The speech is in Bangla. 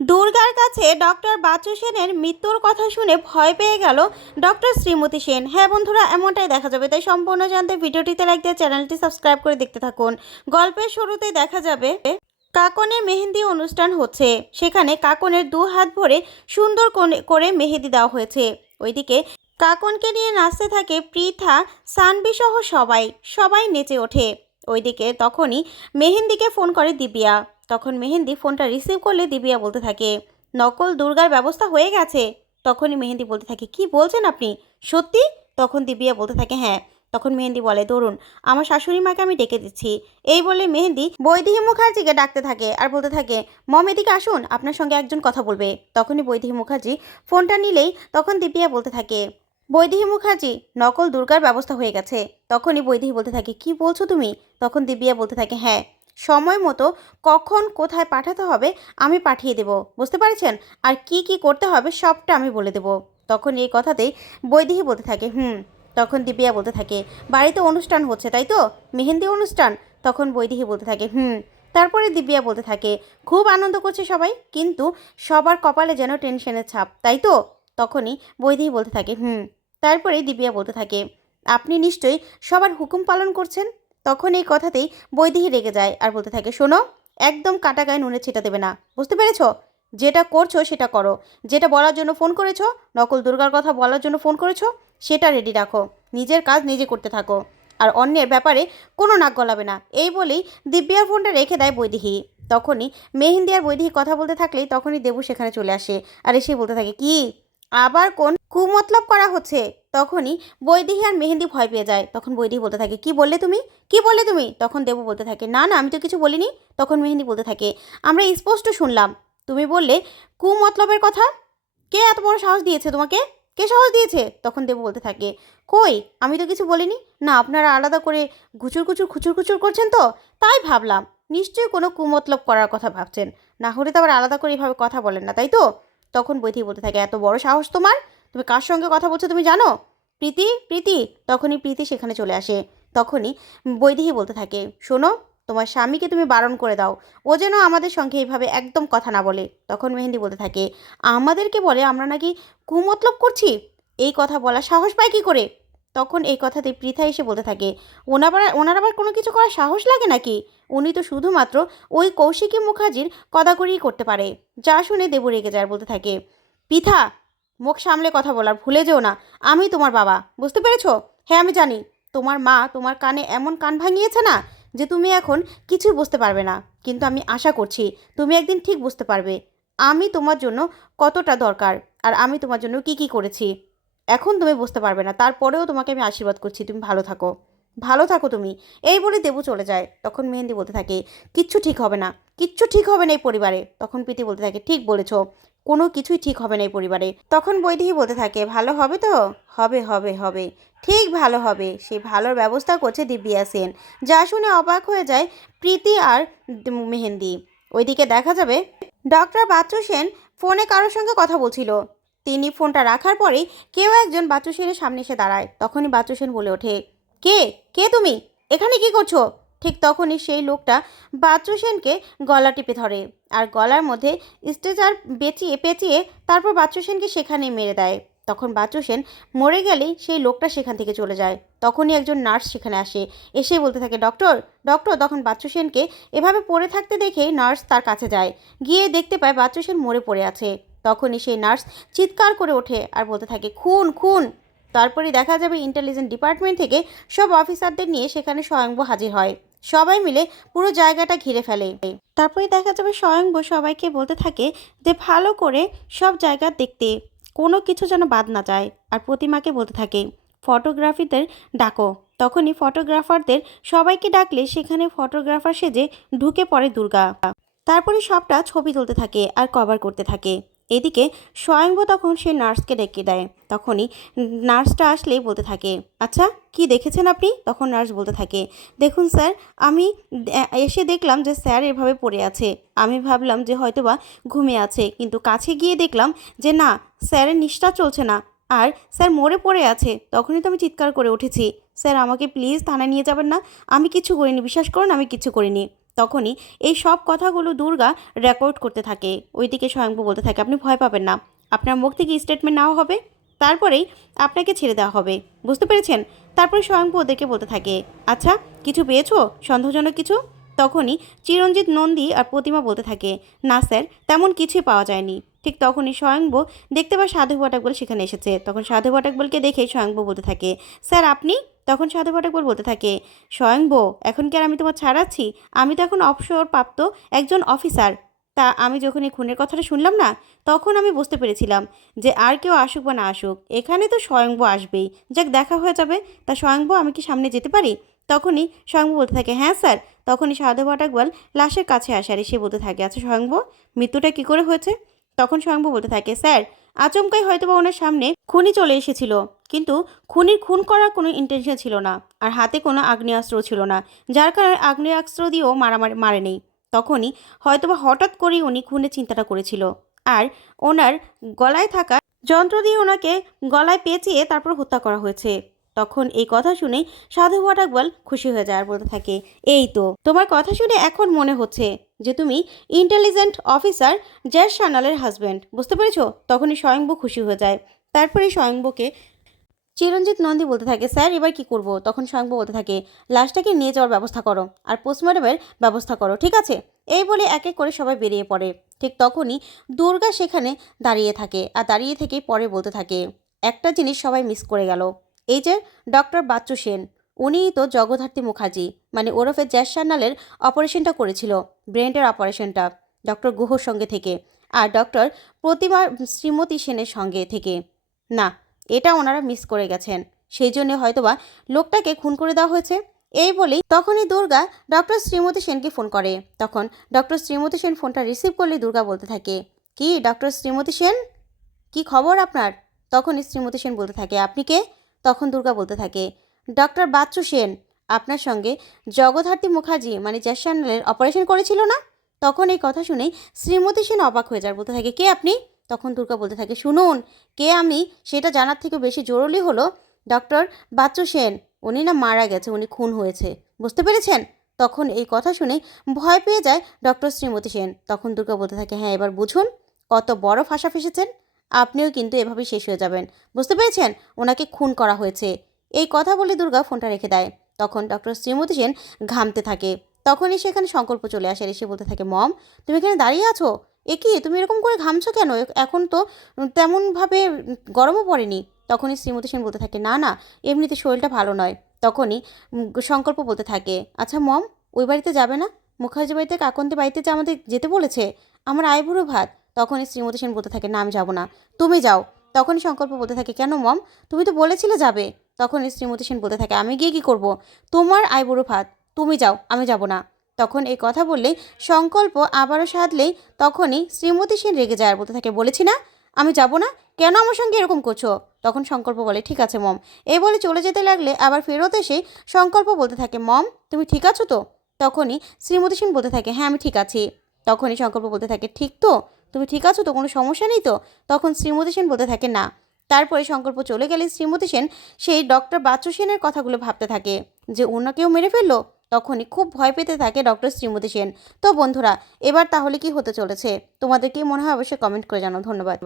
দুর্গার কাছে ডক্টর বাচু সেনের মৃত্যুর কথা শুনে ভয় পেয়ে গেল ডক্টর শ্রীমতী সেন। হ্যাঁ বন্ধুরা, এমনটাই দেখা যাবে। তাই সম্পূর্ণ জানতে ভিডিওটিতে লাইক দিয়ে চ্যানেলটি সাবস্ক্রাইব করে দেখতে থাকুন। গল্পের শুরুতে দেখা যাবে কাকনের মেহেন্দি অনুষ্ঠান হচ্ছে। সেখানে কাকনের দু হাত ভরে সুন্দর করে মেহেদি দেওয়া হয়েছে। ওইদিকে কাকনকে নিয়ে নাচতে থাকে পৃথা, সানবি সহ সবাই। সবাই নেচে ওঠে। ওইদিকে তখনই মেহেন্দিকে ফোন করে দিব্যা। তখন মেহেন্দি ফোনটা রিসিভ করলে দিবিয়া বলতে থাকে, নকল দুর্গার ব্যবস্থা হয়ে গেছে। তখনই মেহেন্দি বলতে থাকে, কি বলছেন আপনি? সত্যি? তখন দিবিয়া বলতে থাকে হ্যাঁ। তখন মেহেন্দি বলে, ধরুন, আমার শাশুড়ি মাকে আমি ডেকে দিচ্ছি। এই বলে মেহেন্দি বৈদেহী মুখার্জিকে ডাকতে থাকে আর বলতে থাকে, মম এদিকে আসুন, আপনার সঙ্গে একজন কথা বলবে। তখনই বৈদেহী মুখার্জি ফোনটা নিলেই তখন দিবিয়া বলতে থাকে বৈদেহী মুখার্জি, নকল দুর্গার ব্যবস্থা হয়ে গেছে। তখনই বৈদেহী বলতে থাকে, কি বলছো তুমি? তখন দিবিয়া বলতে থাকে হ্যাঁ। সময় মতো কখন কোথায় পাঠাতে হবে আমি পাঠিয়ে দেব, বুঝতে পারছেন? আর কি কি করতে হবে সবটা আমি বলে দেব। তখন এই কথাতেই বৈদেহী বলতে থাকে, হুম। তখন দিব্যা বলতে থাকে, বাড়িতে অনুষ্ঠান হচ্ছে, তাই তো? মেহেন্দি অনুষ্ঠান? তখন বৈদেহী বলতে থাকে, হুম। তারপরে দিব্যা বলতে থাকে, খুব আনন্দ করছে সবাই, কিন্তু সবার কপালে যেন টেনশনের ছাপ, তাই তো? তখনই বৈদেহী বলতে থাকে, হুম। তারপরে দিব্যা বলতে থাকে, আপনি নিশ্চয়ই সবার হুকুম পালন করছেন? তখন এই কথাতেই বৈদেহী রেগে যায় আর বলতে থাকে, শোনো, একদম কাটা গায়ে নুনের ছিটা দেবে না। বুঝতে পেরেছ? যেটা করছ সেটা করো। যেটা বলার জন্য ফোন করেছ, নকল দুর্গার কথা বলার জন্য ফোন করেছ, সেটা রেডি রাখো। নিজের কাজ নিজে করতে থাকো। আর অন্যের ব্যাপারে কোনো নাক গলাবে না। এই বলেই দিব্যার ফোনটা রেখে দেয় বৈদেহী। তখনই মেহেন্দি আর বৈদেহী কথা বলতে থাকলেই তখনই দেবু সেখানে চলে আসে আর এসে বলতে থাকে, কি? আবার কোন কুমতলব করা হচ্ছে, তখনই বৈদেহী আর মেহেন্দি ভয় পেয়ে যায়। তখন বৈদেহী বলতে থাকে, কি বললে তুমি? কি বললে তুমি? তখন দেবু বলতে থাকে, না না, আমি তো কিছু বলিনি। তখন মেহেন্দি বলতে থাকে, আমরা স্পষ্ট শুনলাম। তুমি বললে কুমতলবের কথা? কে এত বড় সাহস দিয়েছে তোমাকে? কে সাহস দিয়েছে? তখন দেবু বলতে থাকে, কই, আমি তো কিছু বলিনি? না, আপনারা আলাদা করে ঘুচুর ঘুচুর খুচুর খুচুর করছেন তো? তাই ভাবলাম, নিশ্চয়ই কোনো কুমতলব করার কথা ভাবছেন। না হলে তো আবার আলাদা করে এভাবে কথা বলেন না, তাই তো? তখন বৈথি বলতে থাকে, এত বড় সাহস তোমার? তুমি কার সঙ্গে কথা বলছো তুমি জানো? প্রীতি প্রীতি। তখনই প্রীতি সেখানে চলে আসে। তখনই বৈদেহী বলতে থাকে, শোনো, তোমার স্বামীকে তুমি বারণ করে দাও। ও যেন আমাদের সঙ্গে এইভাবে একদম কথা না বলে। তখন মেহেন্দি বলতে থাকে, আমাদেরকে বলে আমরা নাকি কুমতলব করছি? এই কথা বলা সাহস পায় কী করে? তখন এই কথাতে পৃথা এসে বলতে থাকে, ওনার ওনার আবার কোনো কিছু করার সাহস লাগে নাকি? উনি তো শুধুমাত্র ওই কৌশিকী মুখার্জির কদাকরিই করতে পারে। যা শুনে দেবু রেগে যায় বলতে থাকে, পৃথা মুখ সামলে কথা বলার, ভুলে যেও না। আমি তোমার বাবা, বুঝতে পেরেছ? হ্যাঁ আমি জানি। তোমার মা তোমার কানে এমন কান ভাঙিয়েছে না যে তুমি এখন কিছুই বুঝতে পারবে না। কিন্তু আমি আশা করছি তুমি একদিন ঠিক বুঝতে পারবে। আমি তোমার জন্য কতটা দরকার আর আমি তোমার জন্য কি কি করেছি। এখন তুমি বুঝতে পারবে না, তারপরেও তোমাকে আমি আশীর্বাদ করছি। তুমি ভালো থাকো। ভালো থাকো তুমি। এই বলে দেবু চলে যায়। তখন মেহেন্দি বলতে থাকে, কিচ্ছু ঠিক হবে না। কিচ্ছু ঠিক হবে না এই পরিবারে। তখন প্রীতি বলতে থাকে, ঠিক বলেছ। কোনো কিছুই ঠিক হবে না এই পরিবারে। তখন বৈদেহী বলতে থাকে, ভালো হবে তো? হবে হবে হবে। ঠিক ভালো হবে। সেই ভালোর ব্যবস্থা করছে দিব্যা সেন যা শুনে অবাক হয়ে যায় প্রীতি আর মেহেন্দি। ওইদিকে দেখা যাবে, ডক্টর বাচ্চু সেন ফোনে কারোর সঙ্গে কথা বলছিল। তিনি ফোনটা রাখার পরেই কেউ একজন বাচ্চু সেনের সামনে এসে দাঁড়ায়। তখনই বাচ্চু সেন বলে ওঠে, কে? কে তুমি? এখানে কি করছ? ঠিক তখনই সেই লোকটা বাচ্চু সেনকে গলা টিপে ধরে আর গলার মধ্যে স্টেজার বেঁচিয়ে পেঁচিয়ে তারপর বাচ্চু সেনকে সেখানেই মেরে দেয়। তখন বাচ্চু সেন মরে গেলেই সেই লোকটা সেখান থেকে চলে যায়। তখনই একজন নার্স সেখানে আসে, এসে বলতে থাকে, ডক্টর ডক্টর। তখন বাচ্চু সেনকে এভাবে পড়ে থাকতে দেখেই নার্স তার কাছে যায়। গিয়ে দেখতে পায় বাচ্চু সেন মরে পড়ে আছে। তখনই সেই নার্স চিৎকার করে ওঠে আর বলতে থাকে, খুন খুন। তারপরে দেখা যাবে ইন্টেলিজেন্ট ডিপার্টমেন্ট থেকে সব অফিসারদের নিয়ে সেখানে স্বয়ংভূ হাজির হয়। সবাই মিলে পুরো জায়গাটা ঘিরে ফেলে। তারপরে দেখা যাবে স্বয়ংভূ সবাইকে বলতে থাকে যে, ভালো করে সব জায়গা দেখতে, কোনো কিছু যেন বাদ না যায়। আর প্রতিমাকে বলতে থাকে, ফটোগ্রাফিদের ডাকো। তখনই ফটোগ্রাফারদের সবাইকে ডাকলে সেখানে ফটোগ্রাফার সেজে ঢুকে পড়ে দুর্গা। তারপরে সবটা ছবি তুলতে থাকে আর কভার করতে থাকে। এদিকে স্বয়ংভূ তখন সে নার্সকে ডেকে দেয়। তখনই নার্সটা আসলেই বলতে থাকে আচ্ছা কি দেখেছেন আপনি? তখন নার্স বলতে থাকে, দেখুন স্যার, আমি এসে দেখলাম যে স্যার এভাবে পড়ে আছে। আমি ভাবলাম যে হয়তোবা ঘুমিয়ে আছে, কিন্তু কাছে গিয়ে দেখলাম যে না, স্যারের নিষ্ঠা চলছে না। আর স্যার মরে পড়ে আছে, তখনই তো আমি চিৎকার করে উঠেছি। স্যার, আমাকে প্লিজ থানায় নিয়ে যাবেন না। আমি কিছু করিনি, বিশ্বাস করুন আমি কিছু করিনি। তখনই এই সব কথাগুলো দুর্গা রেকর্ড করতে থাকে। ওইদিকে স্বয়ংভূ বলতে থাকে, আপনি ভয় পাবেন না। আপনার মুখ থেকে স্টেটমেন্ট নেওয়া হবে, তারপরেই আপনাকে ছেড়ে দেওয়া হবে। বুঝতে পেরেছেন? তারপরে স্বয়ংভূ ওদেরকে বলতে থাকে আচ্ছা কিছু পেয়েছ? সন্দেহজনক কিছু? তখনই চিরঞ্জিত নন্দী আর প্রতিমা বলতে থাকে, না স্যার, তেমন কিছুই পাওয়া যায়নি। ঠিক তখনই স্বয়ংভূ দেখতে পায় সাধু বটাকবল সেখানে এসেছে। তখন সাধু বটাকবলকে দেখে স্বয়ংভূ বলতে থাকে, স্যার, আপনি তখন সাধু বটাকবল বলতে থাকে স্বয়ংভূ এখন কি আর আমি তোমার ছাড়াচ্ছি আমি তো এখন অবসরপ্রাপ্ত একজন অফিসার। তা আমি যখন এই খুনের কথাটা শুনলাম না, তখন আমি বুঝতে পেরেছিলাম যে আর কেউ আসুক বা না আসুক, এখানে তো স্বয়ংভূ আসবেই। যাক, দেখা হয়ে যাবে। তা স্বয়ংভূ আমি কি সামনে যেতে পারি? তখনই স্বয়ংভূ বলতে থাকে হ্যাঁ স্যার। তখনই সাধু ভটাকবল লাশের কাছে আসে আর সে বলতে থাকে আচ্ছা স্বয়ংভূ মৃত্যুটা কী করে হয়েছে? তখন স্বয়ংভূ বলতে থাকে, স্যার, আচমকাই হয়তো বা ওনার সামনে খুনি চলে এসেছিল। কিন্তু খুনির খুন করার কোনো ইন্টেনশন ছিল না আর হাতে কোনো আগ্নেয়াস্ত্র ছিল না, যার কারণে আগ্নেয়াস্ত্র দিয়েও মারামারি মারেনি। নেই তখনই হয়তোবা হঠাৎ করেই উনি খুনের চিন্তাটা করেছিল আর ওনার গলায় থাকা যন্ত্র দিয়ে ওনাকে গলায় পেঁচিয়ে তারপর হত্যা করা হয়েছে। তখন এই কথা শুনে সাধু ভটাকবল খুশি হয়ে যায় আর বলতে থাকে, এই তো, তোমার কথা শুনে এখন মনে হচ্ছে যে তুমি ইন্টেলিজেন্ট অফিসার জ্যাস সানালের হাজব্যান্ড বুঝতে পেরেছ? তখনই স্বয়ংভূ খুশি হয়ে যায়। তারপরে স্বয়ংভূকে চিরঞ্জিত নন্দী বলতে থাকে, স্যার, এবার কি করব? তখন স্বয়ংভূ বলতে থাকে, লাশটাকে নিয়ে যাওয়ার ব্যবস্থা করো আর পোস্টমর্টমের ব্যবস্থা করো, ঠিক আছে? এই বলে এক এক করে সবাই বেরিয়ে পড়ে। ঠিক তখনই দুর্গা সেখানে দাঁড়িয়ে থাকে আর দাঁড়িয়ে থেকেই পরে বলতে থাকে, একটা জিনিস সবাই মিস করে গেল, এই যে ডক্টর বাচ্চু সেন। উনিই তো জগদ্ধাত্রী মুখার্জি মানে ওরফে জ্যাস সান্যালের অপারেশনটা করেছিল, ব্রেনটের অপারেশনটা, ডক্টর গুহর সঙ্গে থেকে, আর ডক্টর প্রতিমা শ্রীমতী সেনের সঙ্গে থেকে। না এটা ওনারা মিস করে গেছেন। সেই জন্য হয়তোবা লোকটাকে খুন করে দেওয়া হয়েছে। এই বলেই তখনই দুর্গা ডক্টর শ্রীমতী সেনকে ফোন করে। তখন ডক্টর শ্রীমতী সেন ফোনটা রিসিভ করলে দুর্গা বলতে থাকে, কি ডক্টর শ্রীমতী সেন? কি খবর আপনার? তখনই শ্রীমতী সেন বলতে থাকে, আপনি কে? তখন দুর্গা বলতে থাকে, ডক্টর বাচ্চু সেন। আপনার সঙ্গে জগদ্ধাত্রী মুখার্জি মানে জ্যাসান্নালের অপারেশন করেছিল না? তখন এই কথা শুনেই শ্রীমতী সেন অবাক হয়ে যার বলতে থাকে, কে আপনি? তখন দুর্গা বলতে থাকে, শুনুন, কে আমি সেটা জানার থেকে বেশি জরুরি হলো ডক্টর বাচ্চু সেন। উনি না মারা গেছে, উনি খুন হয়েছে। বুঝতে পেরেছেন? তখন এই কথা শুনে ভয় পেয়ে যায় ডক্টর শ্রীমতী সেন। তখন দুর্গা বলতে থাকে হ্যাঁ এবার বুঝুন, কত বড় ফাঁসা ফেসেছেন। আপনিও কিন্তু এভাবেই শেষ হয়ে যাবেন। বুঝতে পেরেছেন? ওনাকে খুন করা হয়েছে। এই কথা বলে দুর্গা ফোনটা রেখে দেয়। তখন ডক্টর শ্রীমতী সেন ঘামতে থাকে। তখনই সেখানে সংকল্প চলে আসে এসে বলতে থাকে, মম, তুমি এখানে দাঁড়িয়ে আছো? এ কি? তুমি এরকম করে ঘামছো কেন? এখন তো তেমনভাবে গরমও পড়েনি। তখনই শ্রীমতী সেন বলতে থাকে, না না, এমনিতে শরীরটা ভালো নয়। তখনই সংকল্প বলতে থাকে আচ্ছা মম, ওই বাড়িতে যাবে না? মুখার্জি বাড়িতে, কাকন্তি বাড়িতে যে আমাদের যেতে বলেছে, আমার আইবুড়ো ভাত। তখনই শ্রীমতী সেন বলতে থাকে, না, আমি যাব না, তুমি যাও। তখনই সংকল্প বলতে থাকে, কেন মম? তুমি তো বলেছিলে যাবে। তখনই শ্রীমতী সেন বলতে থাকে, আমি গিয়ে কী করব? তোমার আইবুড়ো ভাত। তুমি যাও, আমি যাব না। তখন এই কথা বললেই সংকল্প আবারও সাধলেই তখনই শ্রীমতী সেন রেগে যায় আর বলতে থাকে, বলেছি না, আমি যাব না। কেন আমার সঙ্গে এরকম করছ? তখন সংকল্প বলে, ঠিক আছে, মম। এই বলে চলে যেতে লাগলে আবার ফেরত এসে সংকল্প বলতে থাকে, মম, তুমি ঠিক আছো তো? তখনই শ্রীমতী সেন বলতে থাকে হ্যাঁ আমি ঠিক আছি। তখনই সংকল্প বলতে থাকে, ঠিক তো? তুমি ঠিক আছো তো? কোনো সমস্যা নেই তো? তখন শ্রীমতী সেন বলতে থাকে, না। তারপরে সংকল্প চলে গেলে শ্রীমতী সেন সেই ডক্টর বাচ্চু সেনের কথাগুলো ভাবতে থাকে, যে ওনাকেও মেরে ফেলল? তখনই খুব ভয় পেতে থাকে ডক্টর শ্রীমতী সেন। তো বন্ধুরা, এবার তাহলে কি হতে চলেছে? তোমাদের কি মনে হয়? অবশ্যই কমেন্ট করে জানাও। ধন্যবাদ।